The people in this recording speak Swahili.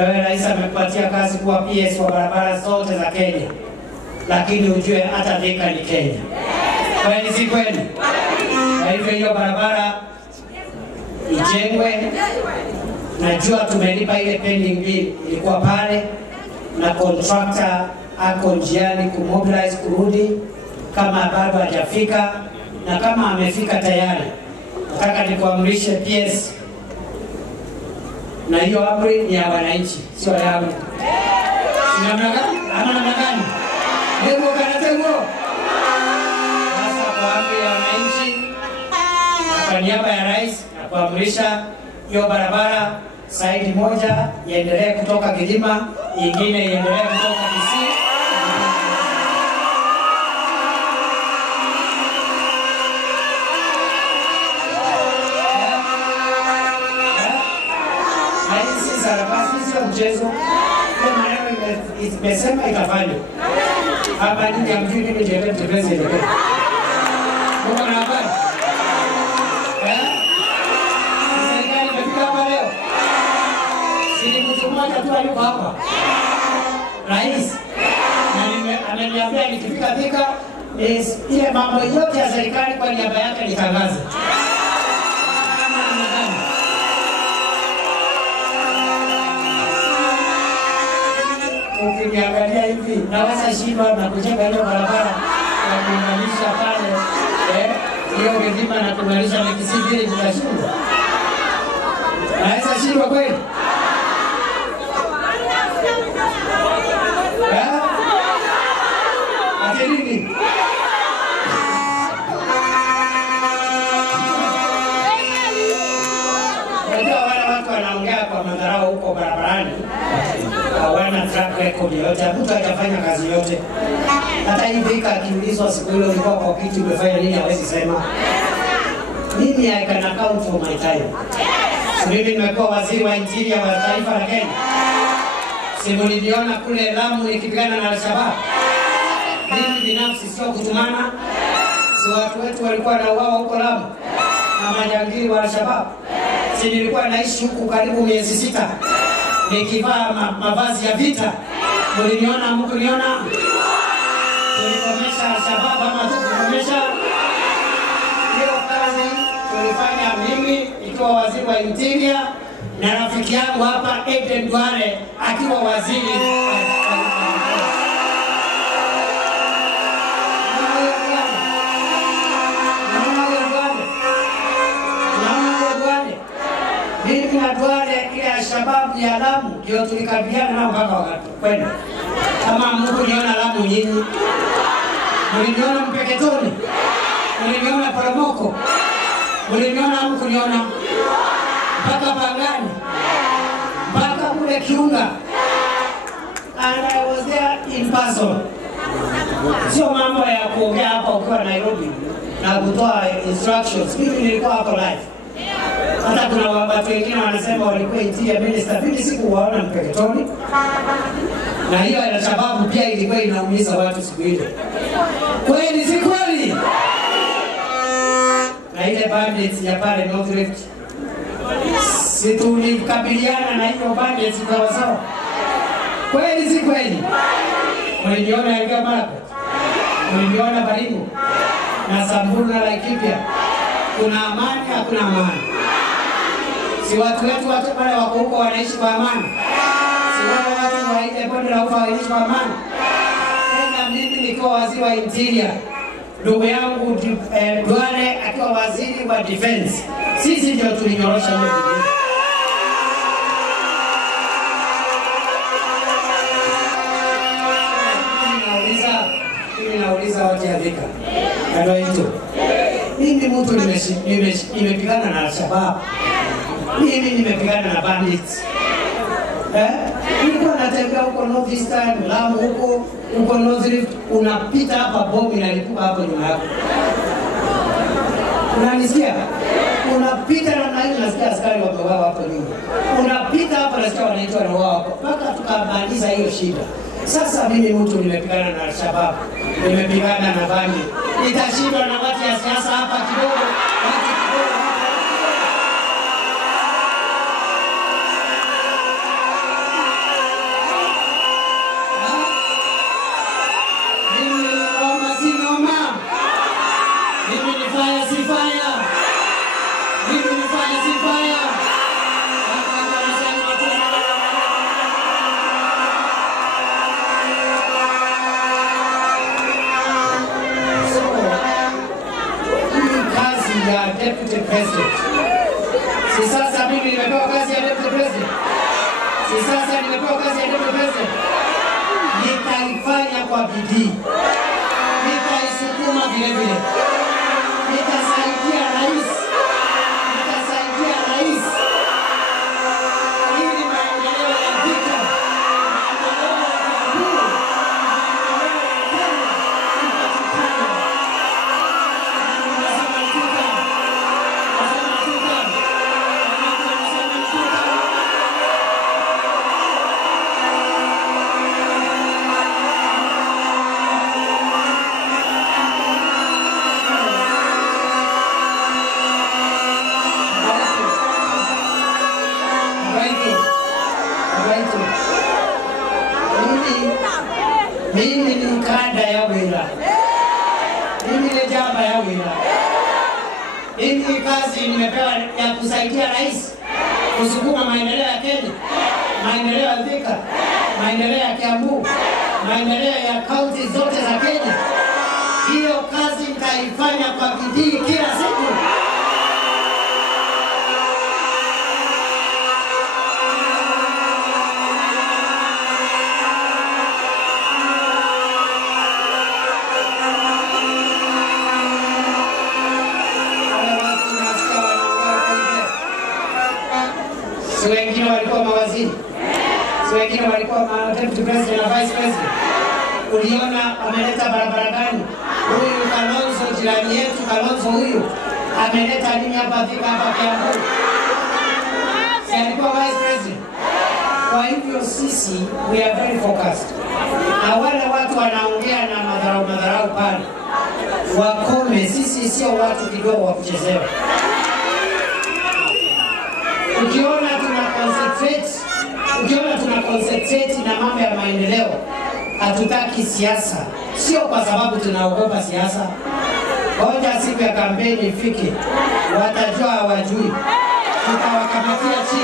Wewe rais amekupatia kazi kuwa PS wa barabara zote za Kenya. Lakini ujue hata Thika ni Kenya. Kweli si kweli? Kwa hivyo hiyo barabara ijengwe. Najua tumelipa ile pending bill ilikuwa pale na contractor ako njiani kumobilize kurudi kama bado hajafika, na kama amefika tayari nataka nikuamrishe PS, na hiyo amri ni ya wananchi sio yangu. Namna gani? Ama namna gani? Hebu kanatengo. Sasa kwa amri ya wananchi kwa niaba ya rais na kuamrisha hiyo barabara side moja iendelee kutoka Githima, nyingine iendelee kutoka Kisii. Mchezo kwa maana imesema itafanywa hapa nje ya mjini ndio ndio president kwa na habari serikali imefika hapa leo, si mtu mmoja tu yuko hapa rais, na ameniambia nikifika Thika ile mambo yote ya serikali kwa niaba yake nitangaze. Ukiniangalia hivi naweza shindwa na kujenga ile barabara na kuunganisha pale hiyo Githima na kuunganisha na Kisii vile tutashindwa. Naweza shindwa kweli? Ati nini? Unajua wale watu wanaongea kwa madharau huko barabarani, hawana track record yote, mtu hajafanya kazi yote. Hata hivi akiulizwa siku ile ulikuwa kwa kitu umefanya nini hawezi sema. Mimi I can account for my time. Mimi nimekuwa waziri wa interior wa taifa la Kenya. Simu niliona kule Lamu nikipigana na Al-Shabaab. Mimi binafsi sio kutumana. Si watu wetu walikuwa na wao huko Lamu na majangili wa Al-Shabaab. Si nilikuwa naishi huku karibu miezi 6. Nikivaa mavazi ya vita. Mliniona mkuniona? Tulikomesha Al-Shabaab ama tulikomesha? Hiyo kazi tulifanya mimi ikiwa waziri wa interior na rafiki yangu hapa Eden Duale akiwa waziri mimi na Duale ile Al-Shabaab ya Lamu ndio tulikabiliana nao mpaka wakati kwenda. Kama Mungu niona Lamu nyinyi, mliniona Mpeketoni, mliniona Poromoko, mliniona Mungu niona mpaka Pangani, mpaka kule Kiunga. And I was there in person. Sio mambo ya kuongea hapa ukiwa Nairobi na kutoa instructions. Mimi nilikuwa hapo live. Hata kuna watu wengine wanasema walikuwa interior minister, mimi sikuwaona Mpeketoni. Na hiyo ya sababu pia ilikuwa inaumiza watu siku ile. Kweli si kweli? Na ile bandits ya pale North Rift, si tulikabiliana na hiyo bandits kwa sawa. Kweli si kweli? Mliona Elgeyo Marakwet, mliona Baringo na Samburu na Laikipia. Kuna amani, hakuna amani. Si watu wetu wale wako huko wanaishi kwa amani? Si wale watu wa ile bonde la ufa wanaishi kwa amani? Tena mimi nikiwa waziri wa interior, ndugu yangu Duale akiwa waziri wa defense, sisi ndio tulinyorosha hiyo dunia. Nauliza watu ya Thika. Kando hicho. Mimi mtu nimepigana na Al-Shabaab. Mimi nimepigana na bandits. Nilikuwa natembea huko North Eastern, Lamu huko North Rift, unapita hapa bomu inalipuka hapo nyuma yako. Unanisikia? Unapita na nani nasikia askari wameuawa hapo nyuma. Unapita hapa nasikia wanaitwa na wao hapo. Mpaka tukamaliza hiyo shida. Sasa mimi mtu nimepigana na Al-Shabaab, nimepigana na bandit. Nitashindwa na watu ya siasa hapa kidogo, watu kidogo. Sasa nimepewa kazi ya deputy president. Nitaifanya kwa bidii. Nitaisukuma vile vile. Nitasaidia rais. Ili maendeleo ya Thika, maendeleo ya Kiambu, maendeleo ya Kenya ipatikane. Nasema Thika. Mimi ni kada ya wila. Mimi ni jamba ya wila. Mimi kazi nimepewa ya kusaidia rais kusukuma maendeleo ya Kenya, maendeleo ya Thika, maendeleo ya Kiambu, maendeleo ya kaunti zote za Kenya. Hiyo kazi nitaifanya kwa bidii kila siku. Si wengine walikuwa mawaziri, si wengine walikuwa deputy president na vice president. Uliona ameleta barabara gani? Huyu Kalonzo, jirani yetu Kalonzo huyu, ameleta nini hapa Thika, hapa Kiambu? Si alikuwa vice president? Kwa hivyo sisi, we are very focused. Na wale watu wanaongea na madharau pale, wakome. Sisi sio watu kidogo wa kuchezewa. Ukiona tuna concentrate na mambo ya maendeleo, hatutaki siasa. Sio kwa sababu tunaogopa siasa. Ngoja siku ya kampeni ifike, watajua hawajui. Tutawakamatia chini.